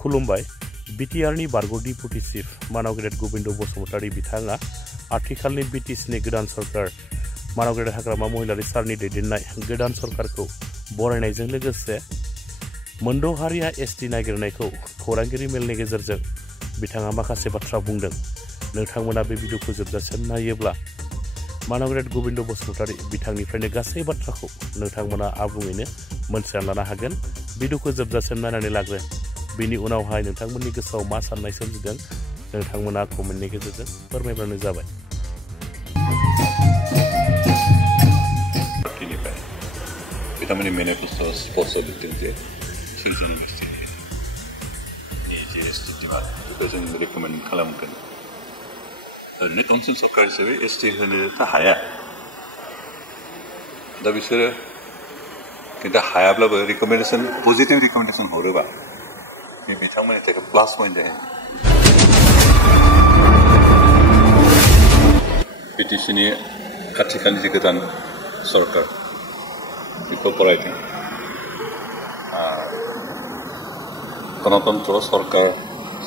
खुलुमबाय बिटिआरनि बारग' डिपुटि चिफ मानाव गेदेर गोविन्द बसुमतारी बिथाङा आथिखालनि बिटिसिनि गोदान सरकार मानाव गेदेर हाग्रामा महिलारि सारनि दैदेननाय गोदान सरकारखौ बरायनायजों लोगोसे मोनद' हारिया एसटि नागिरनायखौ खौरांगिरि मेलनि गेजेरजों बिथाङा माखासे बाथ्रा बुंदों। नोंथांमोना बे भिडिअखौ जोबजासिम नायोब्ला मानाव गेदेर गोविन्द बसुमतारी बिथांनिफ्रायनो गासै बाथ्राखौ नोंथांमोना आबुङैनो मोनथिना लानो हागोन। भिडिअखौ जोबजासिम नायनानै लाग्रो। बिनि उनावहाय नोंथांमोननि गोसोआव मा साननाय सोमजिदों नोंथांमोना कमेन्टनि गेजेरजों फोरमायब्लानो जाबाय। बिथांमोननि मेनिफेस्ट'आव स्पष्ट लिरदों जे सिलचर इउनिभारसिटिनि जे एसटि डिमान्ड बेखौ जों रेकमेन्ड खालामगोन। ओरैनो काउन्सिल सरकार हिसाबै एसटि होनोथ' हाया। दा बिसोरो खिन्थु हायाब्लाबो रिकमेन्डेसन पजिटिभ रिकमेन्डेसन हरोबा बिथांमोननि थाखाय प्लास पइन्ट जायो। बिटिसिनि खाथिखालनि जे गोदान सरकार बेखौ बरायदों। गणतन्त्र सरकार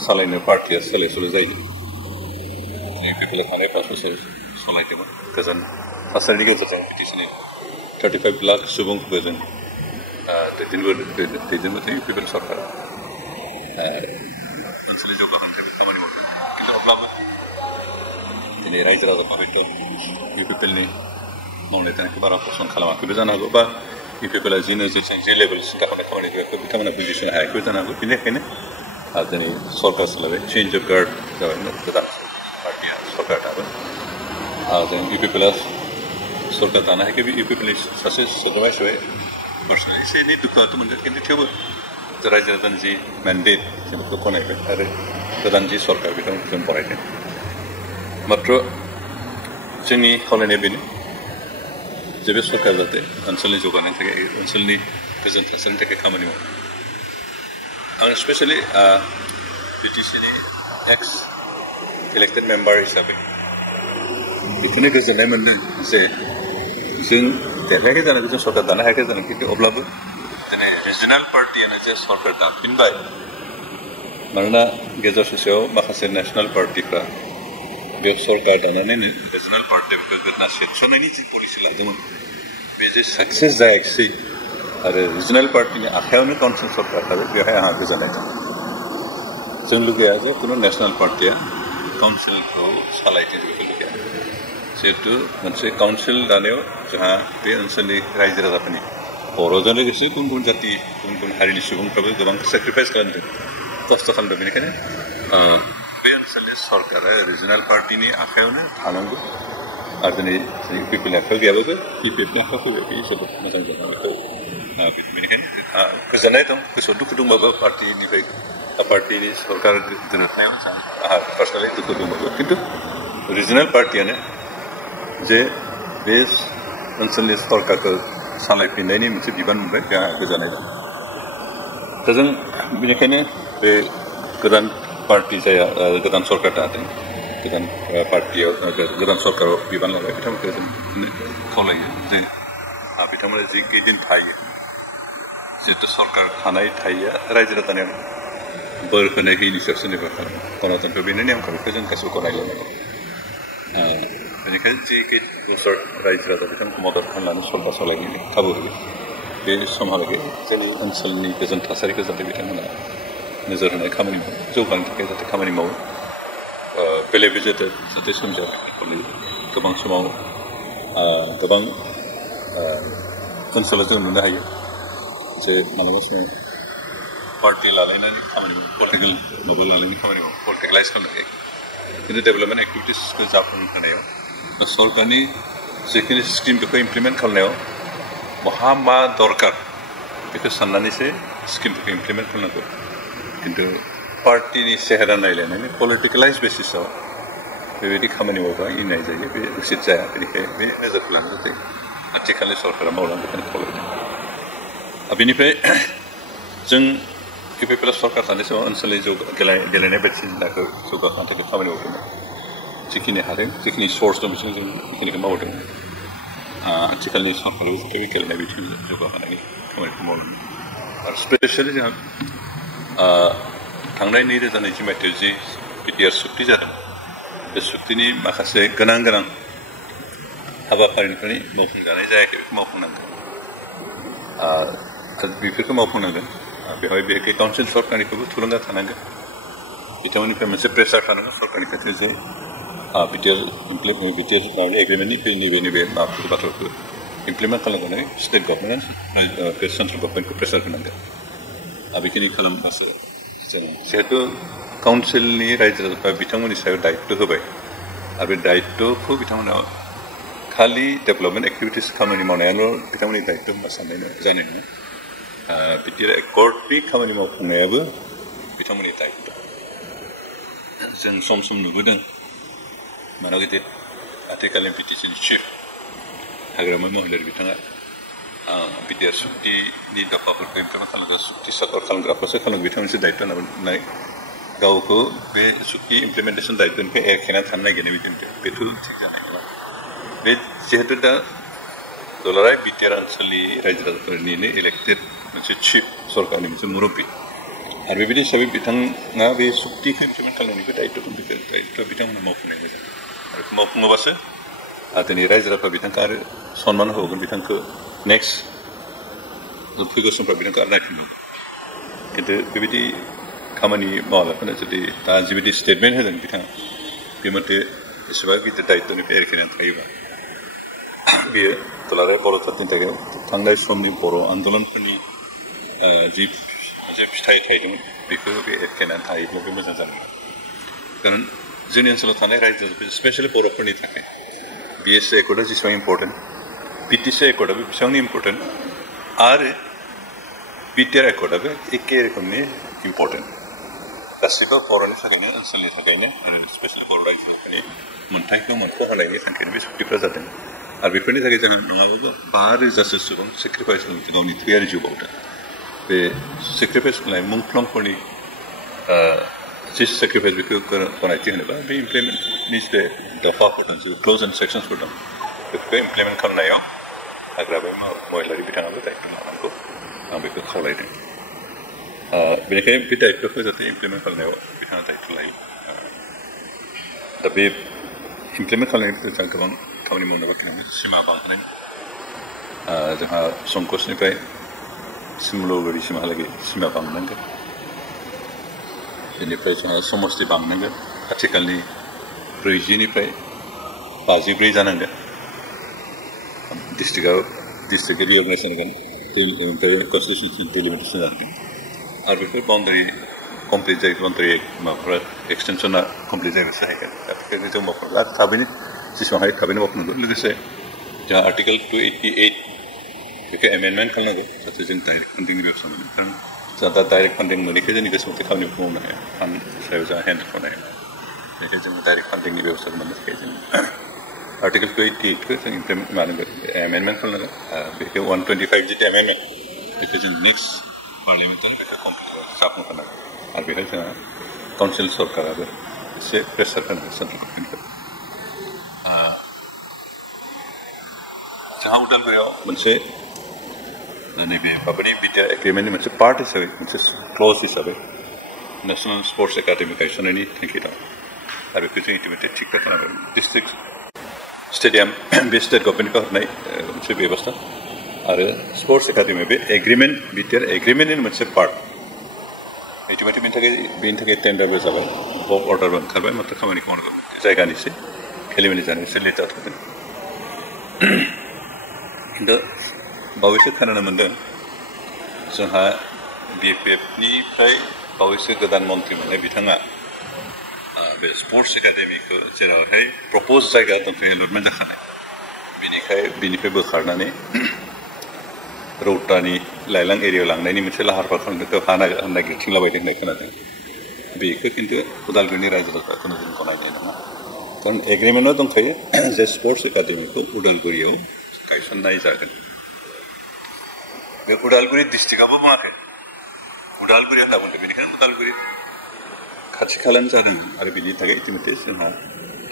सालायनो पार्टिया सोलाय सोल' जायो। पिपल थानाय 5 बोसोर सालायदोंमोन। गोजान थासारिनि गेजेरजों बिटिसिनि 35 लाख सुबुंफोरखौ जों दैदेनबाय थायो पिपल सरकार ओनसोलनि जौगाखांनायनि थाखाय खामानि मावदों। खिन्थु अब्लाबो दिनै रायजो राजाफोरा हयथ' पिपलनि मावनाय दांनायखौ बारा पसन्द खालामाखैबो जानो हागौ, बा पिपला जि नोजोरजों जे लेभेल सिन्था खालामनाय खामानिखौ बिथांमोना बुजिस'नो हायाखैबो जानो हागौ। बेनिखायनो दिनै सरकार सोलायबाय, चेन्ज अफ गार्ड जाबाय, गोदान पार्टिया सरकार दाबाय। जों इउपिपिएलआ सरकार दानो हायाखै। बे इउपिपिएलनि सासे सोद्रोमा हिसाबै पार्सनेलि एसे एनै दुखुआथ' मोनगोन। खिन्थु थेवबो रायजो राजानि जि मेन्डेट जों बेखौ गनायबाय आरो गोदान जि सरकार बेखौ जों बरायदों। मात्र जोंनि खावलायनाया बेनो जे बे सरकार जाहाथे ओनसोलनि जौगानायनि थाखाय, ओनसोलनि गोजोन थासारिनि थाखाय खामानि मावो। आं स्पेसियेलि बिटिसिनि एक्स इलेक्टेड मेम्बार हिसाबै बेखौनो गोजोननाय मोन्दों जे जों देरहायाखै जानांगौ, जों सरकार दानो हायाखै जानांगौ, खिन्थु अब्लाबो दिनै रिजनेल पार्टियानो जे सरकार दाफिनबाय। मानोना गेजेर ससेयाव माखासे नेसनेल पार्टिफ्रा बे सरकार दानानैनो रिजनेल पार्टिफोरखौ गोदना सेथ्रनायनि जि पलिसि लादोंमोन बे जे साक्सेस जायाखिसै आरो रिजनेल पार्टिनि आखायावनो काउन्सिल सरकार थाबाय। बेवहाय आंहा गोजोननाय दं। जों लुगैया जे खुनु नेसनेल पार्टिया काउन्सिलखौ सालायथों, बेखौ लुगैया। जिहेतु मोनसे काउन्सिल दानायाव जोंहा बे ओनसोलनि रायजो राजाफोरनि बर'जों लोगोसे गुबुन गुबुन जाति, गुबुन गुबुन हारिनि सुबुंफ्राबो गोबां सेक्रिफाइस खालामदों, खस्थ' खालामदों। बेनिखायनो बे ओनसोलनि सरकारा रिजनेल पार्टिनि आखायावनो थानांगौ। आरो दिनै इउपिपिएलनि आखायाव गैयाबाबो इउपिएफनि आखायाव फैबाय, बे जोबोद मोजां जादों। बेखौ बेनिखायनो गोजोननाय दं। गोसोआव दुखु दंबाबो पार्टिनि सरकार दोरोदनायाव आंहा पार्सनेलि दुखु दंबाबो, खिन्थु रिजनेल पार्टियानो जे बे ओनसोलनि सरकारखौ सालायफिननायनि मोनसे बिबान मोनबाय, बेहा गोजोननाय दं। दा जों बेनिखायनो बे गोदान पार्टि जाया गोदान सरकार दादों, गोदान पार्टियाव गोदान सरकाराव बिबान लाबाय, बिथांमोनखौ जों खावलायो जे बिथांमोना जि दिन थायो, जिहेतु सरकार थानाय थायैया रायजो राजानि बोर होनाय होयिनि सायाव सोरनिबा गणतन्त्र बेनि नेमखान्थिखौ जों गासैबो गनायलायनांगौ। बेनिखायनो जि बोसोर रायजो राजा बिथांमोनखौ मदद खालामनानै सरकार सालायनो खाबु होगोन। बे समहालागै जोंनि ओनसोलनि गोजोन थासारिखौ जाहाथे बिथांमोना नोजोर होनाय खामानि मावो, जौगानो थाखाय जाहाथे खामानि मावो, बेले बेजे जाहाथे सोमजिया। गोबां समाव गोबां ओनसोलाव जों नुनो हायो जे मालाबा समाव पार्टि लालायनानै खामानि मावो, पलिटिकेल माबा लालायनानै खामानि मावो, पलिटिकेलाइज खालामनो। खिन्थु डेभेलपमेन्ट एक्टिभिटिसखौ जाफुंहोनायाव सरकारनि जिखिनि स्किम बेखौ इमप्लिमेन्ट खालामनायाव बहा मा दरकार बेखौ साननानैसो स्किमफोरखौ इमप्लिमेन्ट खालामनांगौ। खिन्थु पार्टिनि सेहेरा नायलायनानै पलिटिकेलाइज बेसिसाव बेबायदि खामानि मावबा इनाय जायो, बे उचित जाया। बेनिखायनो बे नोजोरखौ लानानै आथिखालनि सरकारा मावलांनो बेखौनो खावलायदों। बेनिफ्राय जों इउपिपिएल सरकार थानाय समाव ओनसोलनि गेलेनाय बायदिसिनाखौ जौगाखांनो थाखाय खामानि मावदोंमोन। जिखिनि हादों, जिखिनि सर्स दं, बिसोर जों बेखिनिखौ मावदों। आथिखालनि सरकाराबो जाहाथे बे गेलेनाय बिथिंजों जौगाहोनायनि खामानिखौ मावलांदों। आरो स्पेसियेलि जोंहा थांनाय 2020 मायथाइयाव जि बिटिआर सुक्ति जादों बे सुक्तिनि माखासे गोनां हाबाफारिनिफ्राय मावफुंजानाय जायाखै बेखौ मावफुंनांगोन बेफोरखौ मावफुंनांगोन बेवहाय बे काउन्सिल सरकारनिफ्रायबो थुलुंगा थानांगोन बिथांमोननिफ्राय मोनसे प्रेसार थानांगोन सरकारनि खाथियाव जे बिटिआर एग्रिमेन्टनि नैबे माबाफोर बाथ्राफोरखौ इमप्लिमेन्ट खालामनानै स्टेट गभर्नमेन्ट सेन्ट्रेल गभर्नमेन्टखौ प्रेसार होनांगोन बेखिनि खालामबासो जों जिहेतु काउन्सिलनि रायजो राजाफ्रा बिथांमोननि सायाव दायित्व होबाय आरो बे दायित्वखौ बिथांमोना खालि डेभेलपमेन्ट एक्टिभिटिस खामानि मावनायाल' बिथांमोननि दायित्व होनना साननाय जानाय नङा बिटिआर एकर्डनि खामानि मावफुंनायाबो बिथांमोननि दायित्व जों सम नुबोदों मानव गिदिर आथिखालनि बिटिसिनि चिफ हाग्रामा महिलारि बिथाङा बिटिआर सुक्तिनि दफाफोरखौ इमप्लिमेन्ट खालामग्रा सुक्ति साकर खालामग्राफोरसो खालामो बिथांमोनसो दायित्व होननाय गावखौ बे सुक्ति इमप्लिमेन्टेसन दायित्वनिफ्राय एरखेना थानो नागिरनाय बेथ' थिग जानाय नङा बे जिहेतु दा दुलाराय बिटिआर ओनसोलनि रायजो राजाफोरनिनो इलेक्टेड मोनसे चिफ सरकारनि मोनसे मुरब्बी आरो बेबायदि हिसाबै बिथाङा बे सुक्तिखौ इमप्लिमेन्ट खालामनायनिबो दायित्व बिथांमोना मावफुंनाय मोजां आरो मावफुङोबासो दिनै रायजो राजाफ्रा बिथांखौ आरो सन्मान होगोन बिथांखौ नेक्स्ट फैगौ समफ्राव बिथांखौ आरो नायफिनगोन खिन्थु बेबायदि खामानि मावालाफानो जुदि दा जिबायदि स्टेटमेन्ट होदों बिथाङा बे मथे एसेबां गिदिर दायित्वनिफ्राय एरखेनानै थायोबा बेयो दुलाराय बर' जातिनि थाखाय थांनाय समनि बर' आन्दलनफोरनि जि मोनसे फिथाइ थायदोंमोन बेखौ बे एरखेनानै थायोब्ला बे मोजां जागोन खारन जोंनि ओनसोलाव थानाय रायजो स्पेसियेलि बर'फोरनि थाखाय बिएसए एकर्डआ जेसेबां इम्पर्टेन्ट बिटिसि एकर्डआबो बेसेबांनो इम्पर्टेन्ट आरो बिटिआर एकर्डआबो एखे रोखोमनि इम्पर्टेन्ट गासैबो बर'नि थाखायनो ओनसोलनि थाखायनो स्पेसियेलि बर' रायजोफोरनि मोनथायखौ मोनख'होनायनि थांखियानो बे सुक्तिफ्रा जादों आरो बेफोरनि थाखाय जोङो नङाबाबो 5,000सो सुबुं सेक्रिफाइस गावनि थैयारि जिउ बावदों बे सेक्रिफाइस खालामनाय मुंख्लंफोरनि जि सेक्रिफाइस बेखौ गनायथि होनोबा बे इमप्लिमेन्टनि जे दफाफोर दं जे क्ल'ज एन्ड सेक्सन्सफोर दं बेफोरखौ इमप्लिमेन्ट खालामनायाव हाग्रामा महिलारि बिथाङाबो दायित्व लानांगौ आं बेखौ खावलायदों बेनिखायनो बे दायित्वखौ जाहाथे इमप्लिमेन्ट खालामनायाव बिथाङा दायित्व लायो दा बे इमप्लिमेन्ट खालामनायनि जों गोबां खामानि मावनोबो गोनां सिमा बांहोनाय जोंहा संकसनिफ्राय सिमलुगुरिसिमहालागै सिमा बांनांगोन बेनिफ्राय जोंहा समस्ति बांनांगोन आथिखालनि 40निफ्राय 54 जानांगोन डिस्ट्रिक्ट रिअर्गनाइजेसन जागोन ओमफ्राय कनस्टिटिउसन डिलिमिटेसन जागोन आरो बेफोर बाउन्डारि कमप्लिट जायो बाउन्डारि माबाफोरा एक्सटेनसना कमप्लिट जायोबासो जाहैगोन दा बेखायनो जों मावफुंनांगौ आरो थाबैनो जेसेबां हायो थाबैनो मावफुंनांगौ लोगोसे जोंहा आर्टिकेल 288 बेखौ एमेन्डमेन्ट खालामनांगौ जाहाथे जों डाइरेक्ट फान्डिंनि बेबस्था मोनो खारन जोंहा दा डाइरेक्ट फान्डिं मोनैखाय जोंनि गोसो मथे खामानिखौ मावनो हाया फान्ड सायाव जोंहा हेन्ड खालामनो हाया बेनिखायनो जोङो डाइरेक्ट फान्डिंनि बेबस्थाखौ मोननो थाखाय जों आर्टिकेल 288खौ जों इमप्लिमेन्ट मानांगोन एमेन्डमेन्ट खालामनांगोन बेखौ 125 जिथु एमेन्डमेन्ट बेखौ जों नेक्स्ट पार्लियामेन्टाव बेखौ कमप्लिट जाफुंहोनांगोन आरो बेहाय जोंहा काउन्सिल सरकाराबो एसे प्रेसार होनांगोन सेन्ट्रेल गभर्नमेन्टखौ जोंहा उदालगुरियाव मोनसे नैबे माबानि बिटिआर एग्रिमेन्टनि मोनसे पार्ट हिसाबै मोनसे क्लज हिसाबै नेसनेल स्पर्ट्स एकाडेमि गायसननायनि थांखि दं आरो बेखौ जों इटिमेटलि थिग खालामनांगोन डिस्ट्रिक्ट स्टेडियाम बे स्टेट गभर्नमेन्टखौ होनाय मोनसे बेबस्था आरो स्पर्ट्स एकाडेमि बे एग्रिमेन्ट बिटिआर एग्रिमेन्टनि मोनसे पार्ट इटिमेटलि बेनि थाखाय टेन्डारबो जाबाय अर्डारबो ओंखारबाय माथ्र खामानिखौ मावनांगौ जायगानिसै खेलिमेलि जानायसो लेट जाथ'दों दा बावैसो खोनानो मोन्दों जोंहा बिएफएफनिफ्राय बावैसो गोदान मन्त्रि मोननाय बिथाङा बे स्पर्ट्स एकाडेमिखौ जेरावहाय प्रपज जायगा दंखायो एलटमेन्ट जाखानाय बिनिफ्राय बोखारनानै रौतानि लाइलां एरियायाव लांनायनि मोनसे लाहार फाहार खालामनायखौ नागिरथिंलाबायदों होननाय खोनादों बेखौ खिन्थु उदालगुरिनि रायजो राजाफोरखौनो जों गनायनाय नङा खारन एग्रिमेन्टआव दंखायो जे स्पर्ट्स एकाडेमिखौ उदालगुरियाव गायसननाय जागोन बे उदालगुरि डिस्ट्रिक्टआबो बुङाखै उदालगुरिया होनना बुंदों बेनिखायनो उदालगुरि खाथि खालानो जादों आरो बिनि थाखाय इटिमेटलि जोंहा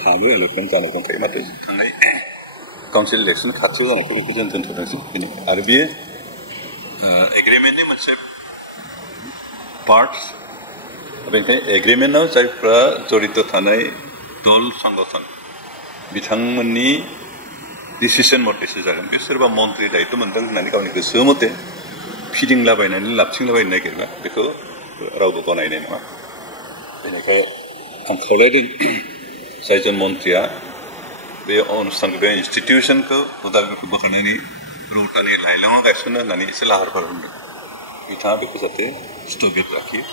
हाबो एलटमेन्ट जानाय दंखायो नाथाय थांनाय काउन्सिल इलेक्सन खाथियाव जानायखौ बेखौ जों दोनथ'दोंसै आरो बेयो एग्रिमेन्टनि मोनसे पार्ट बेनिखायनो एग्रिमेन्टआव जायफ्रा जड़ित थानाय दल संगठन बिथांमोननि डिसिसन मतेसो जागोन बे सोरबा मन्त्रि दायित्व मोनदों होननानै गावनि गोसो मते फिदिंलाबायनानै लाबथिंलाबायनो नागिरबा बेखौ रावबो गनायनाय नङा बेनिखायनो आं खावलायदों जायजन मन्त्रिया बे अनुष्ठानखौ बे इन्स्टिटिउसनखौ उदालगुरिखौ बोखारनानै रौतानि लाइलाङाव गायसननो होननानै एसे लाहार फाहार खालामदों बिथाङा बेखौ जाहाथे स्थगित लाखियो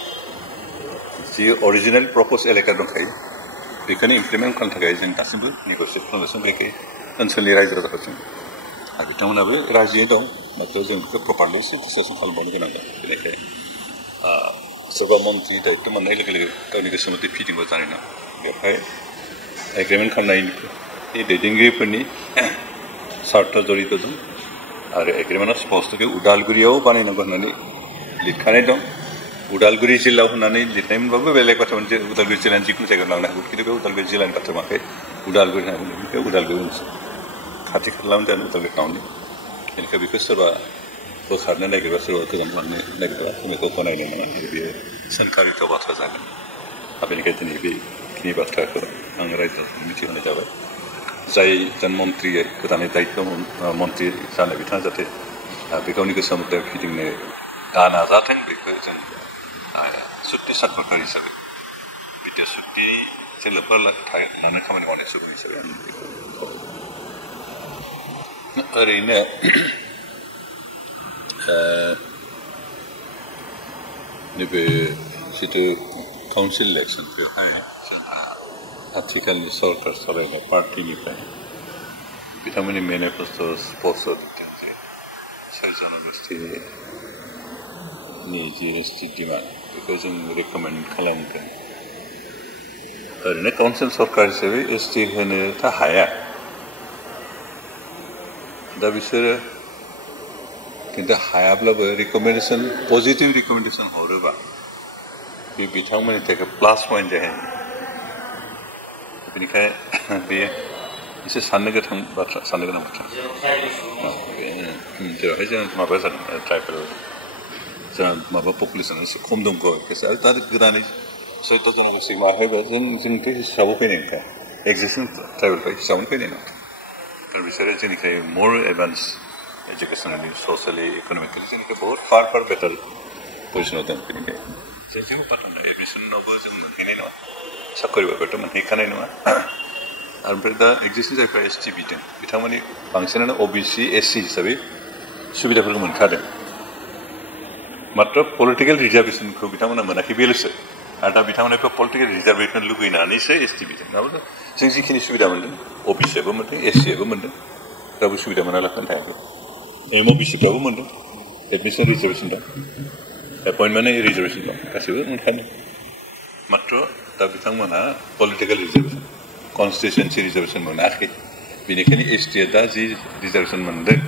जि अरिजिनेल प्रप'ज एलेका दंखायो बेखौनो इमप्लिमेन्ट खालामनो थाखाय जों दासिमबो नेगसियेट खालामगासिनो बेखौ ओनसोलनि रायजो राजाफोरजों आरो बिथांमोनाबो राजियै दं माथ्र' जों बेखौ प्रपारलि एसे डिसकासन खालामबावनो गोनां दं बेनिखायनो सोरबा मन्त्रि दायित्व मोननाय लोगो लोगो गावनि गोसो मथे फिदिंबो जानाय नङा बेवहाय एग्रिमेन्ट खालामनायनि दैदेनगिरिफोरनि सार्थ जड़ित दं आरो एग्रिमेन्टआव स्पष्टयै उदालगुरियाव बानायनांगौ होननानै लिरखानाय दं उदालगुरि जिल्लायाव होननानै लिरनाय मोनबाबो बेलेग बाथ्रामोन जे उदालगुरि जिल्लानि जिखुनु जायगायाव लांनो हागौ खिन्थु बे उदालगुरि जिल्लानि बाथ्रा माखाय उदालगुरि होनना बुङो बेखौ उदालगुरि ओनसोल खाथि खालायावनो जानो उदालगुरि टाउननि बेनिखायनो बेखौ सोरबा बोखारनो नागिरबा सोरबा गोजान लांनो नागिरबा बेखौ गनायनो नङा बेयो सोंखारिथ' बाथ्रा जागोन बेनिखायनो दिनै बेखिनि बाथ्राखौ आं रायजोआव मिथिहोनाय जाबाय जाय जन मन्त्रि गोदानै दायित्व मन्त्रि जानाय बिथाङा जाहाथे बे गावनि गोसो मथे फिदिंनो दा नाजाथों बेखौ जों सुक्ति साखरकार हिसाबै बिदि सुक्तिजों लोब्बा लानानै खामानि मावनाय सुक्ति हिसाबै ओरैनो नैबे जितु काउन्सिल इलेक्सन बेवहाय आथिखालनि सरकार सालायनाय पार्टिनिफ्राय बिथांमोननि मेनिफेस्ट'आव स्पष्ट दिन्थिदों जे 6 जनगोष्ठीनि जि एसटि डिमान्ड बेखौ जों रेकमेन्ड खालामगोन ओरैनो काउन्सिल सरकार हिसाबै एसटि होनोथ' हाया दा बिसोरो खिन्थु हायाब्लाबो रिकमेन्डेसन पजिटिभ रिकमेन्डेसन हरोबा बे बिथांमोननि थाखाय प्लास पइन्ट जाहैयो बेनिखायनो बे एसे साननो गोनां बाथ्रा जेरावहाय जों माबा जादों ट्राइबेल जोंहा माबा पपुलेसना एसे खम दं आरो दा गोदानै 14 जनगोष्ठी माहायबा जोंथ' हिसाबाव फैनाय नंखाया एक्जिस्टिं ट्राइबेलफ्रा हिसाबावनो फैनाय नङा दा बिसोरो जोंनिखाय मर एडभान्स एजुकेसनेलि ससियेलि इक'नमिकेलि जोंनिखाय बहुत फार बेटार पजिसनाव दं बेनिखायनो जेबो बाथ्रा नङा एडमिसनावबो जों मोनहैनाय नङा साख्रि बाख्रिथ' मोनहैखानाय नङा आरो ओमफ्राय दा एक्जिस्टिं जायफ्रा एसटि बिदों बिथांमोननि बांसिनानो अबिसि एससि हिसाबै सुबिदाफोरखौ मोनखादों मात्र पलिटिकेल रिजार्भेसनखौ बिथांमोना मोनाखै बेल'सो आरो दा बिथांमोननिफ्राय पलिटिकेल रिजार्भेसन लुगैनानैसो एसटि बिदों नङाब्ला जों जिखिनि सुबिदा मोन्दों अबिसिआबो मोन्दों एससिआबो मोन्दों रावबो सुबिदा मोनालाखौनो थायाखै एमअबिसिफ्राबो मोन्दों एडमिसन रिजार्भेसन दं एपइन्टमेन्ट रिजार्भेसन दं गासैबो मोनखादों मात्र दा बिथांमोनहा पलिटिकेल रिजार्भेसन कन्स्टिटुएन्सि रिजार्भेसन मोनाखै बेनिखायनो एसटिआ दा जि रिजार्भेसन मोन्दों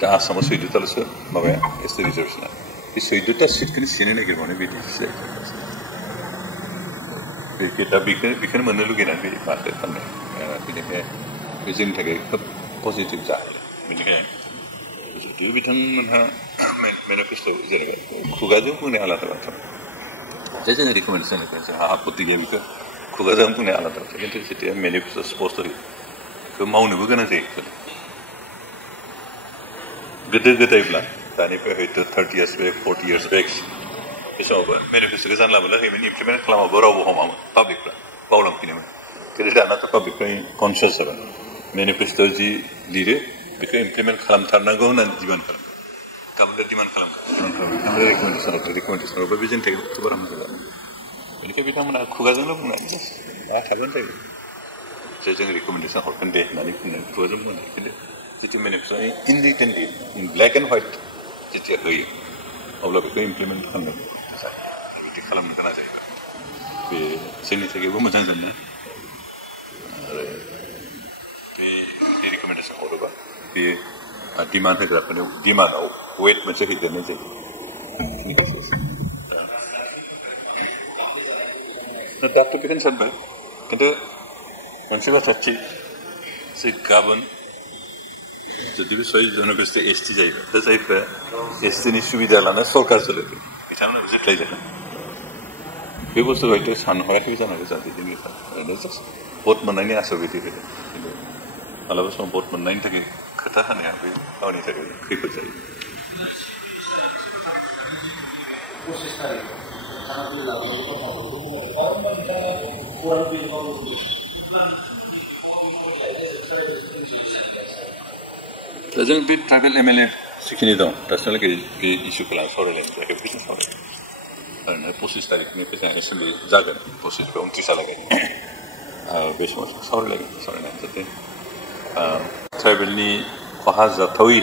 दा आसामाव 14ताल'सो माबाया एसटि रिजार्भेसना बे 14ता सिटखौनो सेनो नागिरबावनाय बिदि दा बेखौनो मोननो लुगैनानै बे माथो खालामनाय बेनिखायनो बे जोंनि थाखाय खोब पजिटिभ जाहैयो बेनिखायनो जुदि बिथांमोनहा मेनिफेस्ट' जेनेबा खुगाजों बुंनाय आलादा बाथ्रा जे जोङो रिकमेन्डेसन जोंहा आपत्ति गैया बेखौ खुगाजों बुंनाय आलादा बाथ्रा खिन्थु जेथिया मेनिफेस्ट' स्पष्ट होयो बेखौ मावनोबो गोनां जायो गोदो गोदायब्ला दानिफ्राय हयथ' 30 years बेक 40 years बेक बे समावबो मेनिफेस्ट'खौ जानला मोनला होयोमोन इमप्लिमेन्ट खालामाबो रावबो हमामोन पाब्लिकफ्रा बावलांफिनोमोन खिन्थु दानाथ' पाब्लिकफ्रा कनसियास जाबाय मेनिफेस्ट'आव जि लिरो बेखौ इमप्लिमेन्ट खालामथारनांगौ होननानै डिमान्ड खालामो गाबोन डिमान्ड खालामो रिकमेन्डेसनावबो बे जोंनि थाखाय बारा मोजां जागोन बेनिखायनो बिथांमोना खुगाजोंल' बुंनानै दा थागोन जायो जे जों रिकमेन्डेसन हरगोन दे होननानै बुंनानै खुगाजों बुंनाय खिन्थु जितु मेनिफेस्ट'आ इन रिटेनलि इन ब्लेक एन्ड व्हाइट जेथिया होयो अब्ला बेखौ इमप्लिमेन्ट खालामनो बिदि खालामनो गोनां जायो बे जोंनि थाखायबो मोजां जानो आरो बे रिकमेन्डेसन हरोबा बे डिमान्ड होग्राफोरनि डिमान्डआव वेट मोनसे हैदेरनाय जायो दाथ' बेखौनो सानबाय खिन्थु मोनसे बाथ्रा थिग जे गाबोन जुदि बे 6 जनगोष्ठी एसटि जायोबा दा जायफ्रा एसटिनि सुबिदा लाना सरकार सोलिदों बिथांमोनाबो जेख्लाय जागोन बे बुस्थुखौ हयथ' सानहराखैबो जानो हागौ जाहाथे जोंनि ओरैनो जास्ट भट मोननायनि आसा बिदि होदों खिन्थु मालाबा समाव भट मोननायनि थाखाय खोथा होनाया बे गावनि थाखाय खैफोद जायो दा जों बे ट्राइबेल MLA जिखिनि दं दासिमहालागै बे इस्युखौ लानानै सावरायलायनाय जायाखै बेखौ सावराय ओरैनो 25 तारिखनिफ्राय जोंहा एसेम्बलि जागोन 25-29 बे समाव सावरायलायगोन सावरायनानै जाहाथे ट्राइबेलनि खहा जाथावै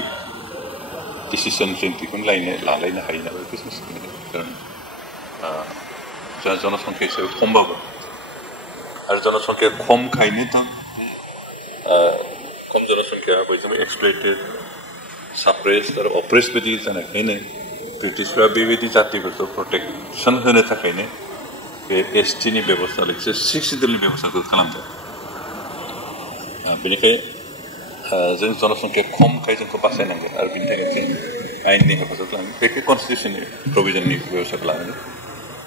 डिसिसन जों लालायनो हायो ना बेखौ जों सावरायगोन खारन जोंहा जनसंख्या हिसाबै खमबाबो आरो जनसंख्या खमखायनो दा खम जनसंख्या बयजोंबो एक्सप्लइटेड साप्रेस्ड आरो अप्रेस्ड बायदि जानायखायनो ब्रिटिशफ्रा बेबायदि जातिफोरखौ प्रटेक्सन होनो थाखायनो बे ST नि बेबस्था लोगोसे 6 सिडुलनि बेबस्थाखौ खालामदों बेनिखाय जों जनसंख्या खमखाय जोंखौ बासायनांगोन आरो बेनि थाखाय जों आयेननि हेफाजाब लानांगोन बेखौ कनस्टिटिउसननि प्रभिजननि बेबस्थाखौ लानांगोन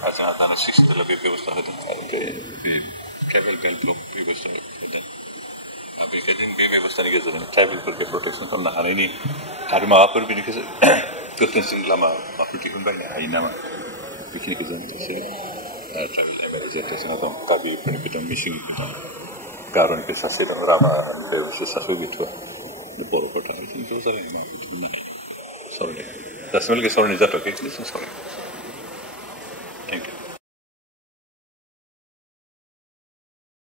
आरो जोंहा दाना 6 सिडुलाव बे बेबस्था होदों आरो ओमफ्राय बे ट्राइबेल बेल्ट ब्लक बेबस्था होदों बेखायनो बे बेबस्थानि गेजेरजों ट्राइबेलफोरखौ प्रटेक्सन खालामनो हानायनि आरो माबाफोर बेनिखाय गोख्रोंसिन लामाफोर दिहुनबायनो हायो नामा बेखिनिखौ जों एसे ट्राइबेल MLA जेरै जोंहा दं कार्बिफोरनिफ्राय दं मिसिंनिफ्राय दं गार'निफ्राय सासे दं राभानिफ्राय सासे गैथ'आ बर'फोर थानाय जों ज' जालायनो सावरायनाय दासिमहालागै सावरायनाय जाथ'वाखै जों सावरायनाय